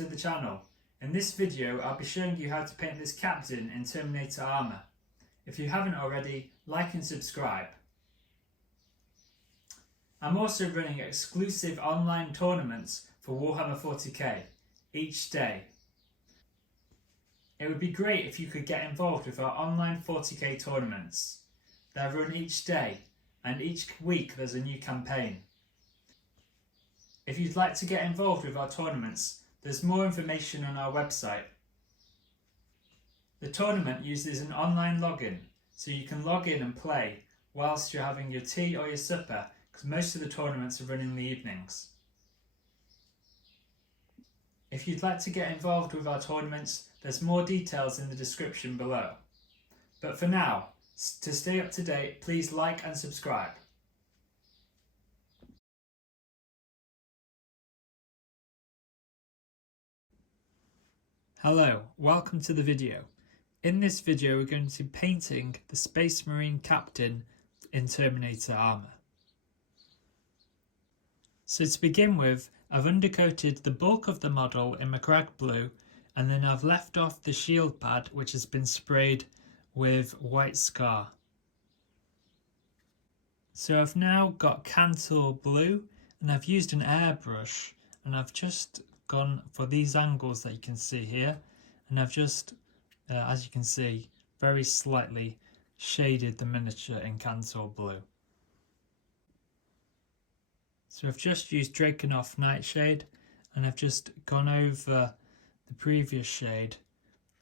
to the channel. In this video I'll be showing you how to paint this captain in Terminator Armour. If you haven't already, like and subscribe. I'm also running exclusive online tournaments for Warhammer 40k each day. It would be great if you could get involved with our online 40k tournaments. They're run each day and each week there's a new campaign. If you'd like to get involved with our tournaments, there's more information on our website. The tournament uses an online login, so you can log in and play whilst you're having your tea or your supper, because most of the tournaments are run in the evenings. If you'd like to get involved with our tournaments, there's more details in the description below. But for now, to stay up to date, please like and subscribe. Hello, welcome to the video. In this video we're going to be painting the Space Marine Captain in Terminator Armour. So to begin with, I've undercoated the bulk of the model in McRag Blue, and then I've left off the shield pad which has been sprayed with White Scar. So I've now got Cantor Blue, and I've used an airbrush, and I've just gone for these angles that you can see here, and I've just, as you can see, very slightly shaded the miniature in Cantor Blue. So I've just used Drakenhof Nightshade, and I've just gone over the previous shade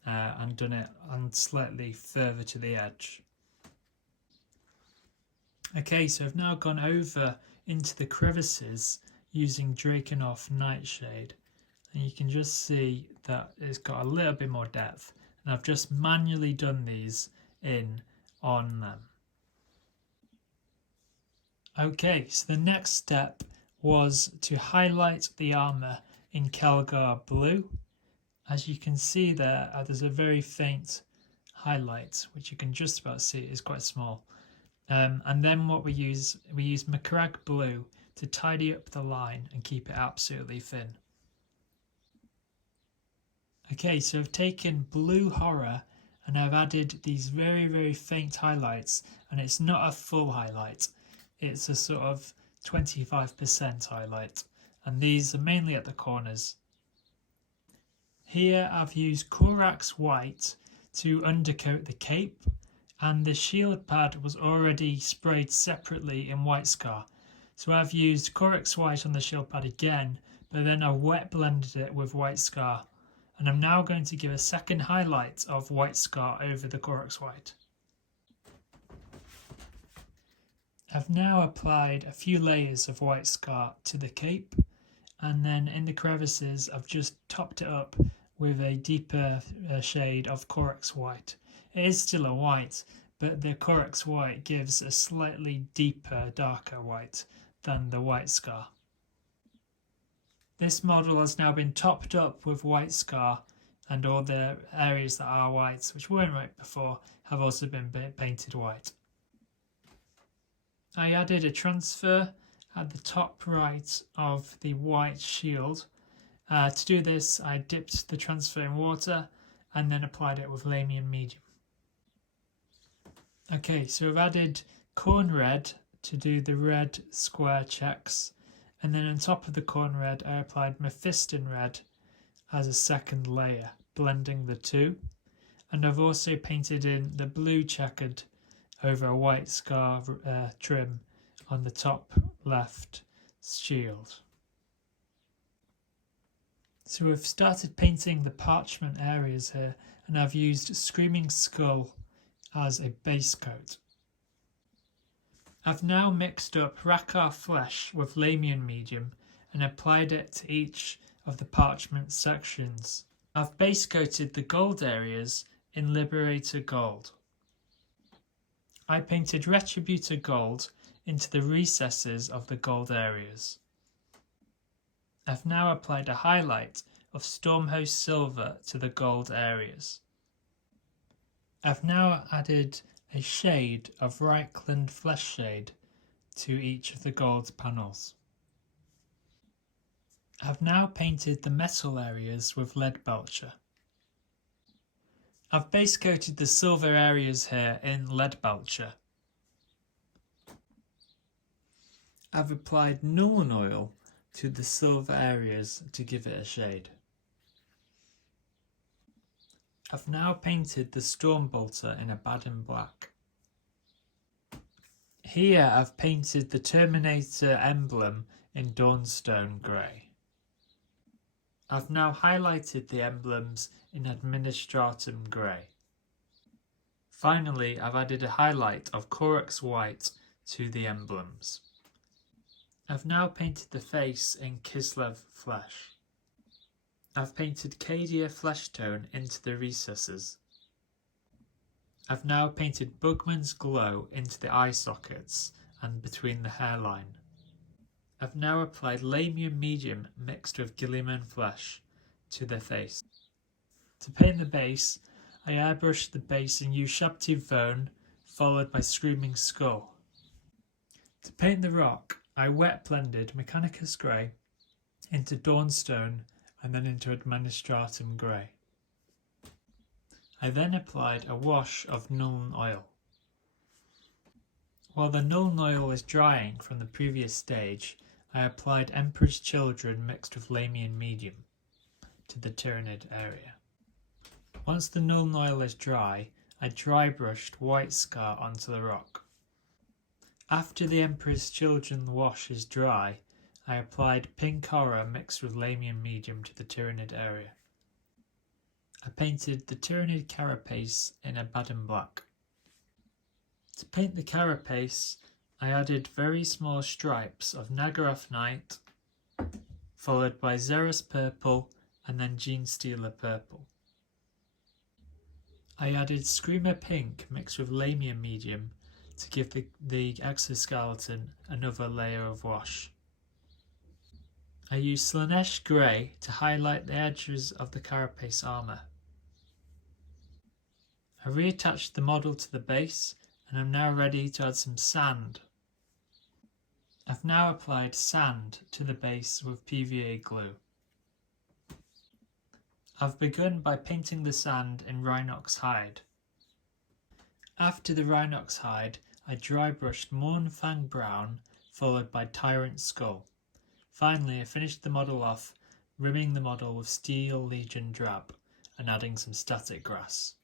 and done it on slightly further to the edge. Okay, so I've now gone over into the crevices using Drakenhof Nightshade, and you can just see that it's got a little bit more depth, and I've just manually done these in on them. Okay, so the next step was to highlight the armour in Kelgar Blue. As you can see there, there's a very faint highlight, which you can just about see is quite small. And then what we use McRag Blue to tidy up the line and keep it absolutely thin. Okay, so I've taken Blue Horror and I've added these very, very faint highlights, and it's not a full highlight. It's a sort of 25% highlight, and these are mainly at the corners. Here I've used Corax White to undercoat the cape, and the shield pad was already sprayed separately in White Scar. So I've used Corax White on the shield pad again, but then I wet blended it with White Scar. And I'm now going to give a second highlight of White Scar over the Corax White. I've now applied a few layers of White Scar to the cape, and then in the crevices I've just topped it up with a deeper shade of Corax White. It is still a white, but the Corax White gives a slightly deeper, darker white than the White Scar. This model has now been topped up with White Scar, and all the areas that are white, which weren't white before, have also been painted white. I added a transfer at the top right of the white shield. To do this, I dipped the transfer in water and then applied it with Lamian Medium. Okay, so I've added Corn Red to do the red square checks, and then on top of the Corn Red I applied Mephiston Red as a second layer, blending the two, and I've also painted in the blue checkered over a White Scar trim on the top left shield. So we've started painting the parchment areas here, and I've used Screaming Skull as a base coat. I've now mixed up Rakkar Flesh with Lamian Medium and applied it to each of the parchment sections. I've base coated the gold areas in Liberator Gold. I painted Retributor Gold into the recesses of the gold areas. I've now applied a highlight of Stormhost Silver to the gold areas. I've now added a shade of Reichland Flesh Shade to each of the gold panels. I've now painted the metal areas with lead belcher. I've base coated the silver areas here in lead belcher. I've applied Nuln oil to the silver areas to give it a shade. I've now painted the storm bolter in a Baden black. Here I've painted the Terminator emblem in Dawnstone grey. I've now highlighted the emblems in Administratum grey. Finally, I've added a highlight of Corax white to the emblems. I've now painted the face in Kislev flesh. I've painted Cadia flesh tone into the recesses. I've now painted Bugman's glow into the eye sockets and between the hairline. I've now applied Lamium medium mixed with Gilliman flesh to the face. To paint the base, I airbrushed the base in Ushabti Vone, followed by Screaming Skull. To paint the rock, I wet blended Mechanicus grey into Dawnstone and then into Administratum grey. I then applied a wash of Nuln oil. While the Nuln oil is drying from the previous stage, I applied Emperor's Children mixed with Lamian medium to the Tyranid area. Once the Nuln oil is dry, I dry brushed White Scar onto the rock. After the Emperor's Children wash is dry, I applied Pink Horror mixed with Lamian medium to the Tyranid area. I painted the Tyranid carapace in a Baden black. To paint the carapace, I added very small stripes of Nagaroth Night, followed by Xeros purple and then Genestealer purple. I added Screamer pink mixed with Lamian medium to give the exoskeleton another layer of wash. I used Slanesh grey to highlight the edges of the carapace armour. I reattached the model to the base and I'm now ready to add some sand. I've now applied sand to the base with PVA glue. I've begun by painting the sand in Rhinox hide. After the Rhinox hide, I dry brushed Mornfang brown, followed by Tyrant skull. Finally, I finished the model off, rimming the model with Steel Legion drab and adding some static grass.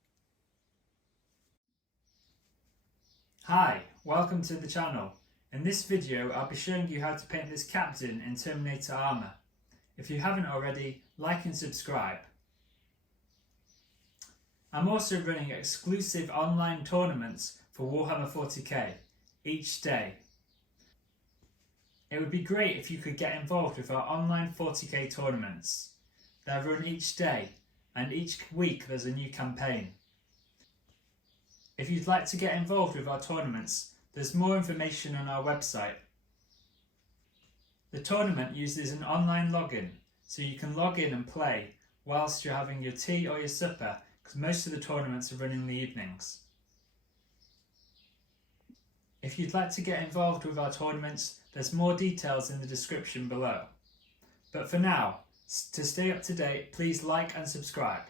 Hi, welcome to the channel. In this video, I'll be showing you how to paint this captain in Terminator Armour. If you haven't already, like and subscribe. I'm also running exclusive online tournaments for Warhammer 40k each day. It would be great if you could get involved with our online 40k tournaments. They're run each day, and each week there's a new campaign. If you'd like to get involved with our tournaments, there's more information on our website. The tournament uses an online login, so you can log in and play whilst you're having your tea or your supper, because most of the tournaments are run in the evenings. If you'd like to get involved with our tournaments, there's more details in the description below. But for now, to stay up to date, please like and subscribe.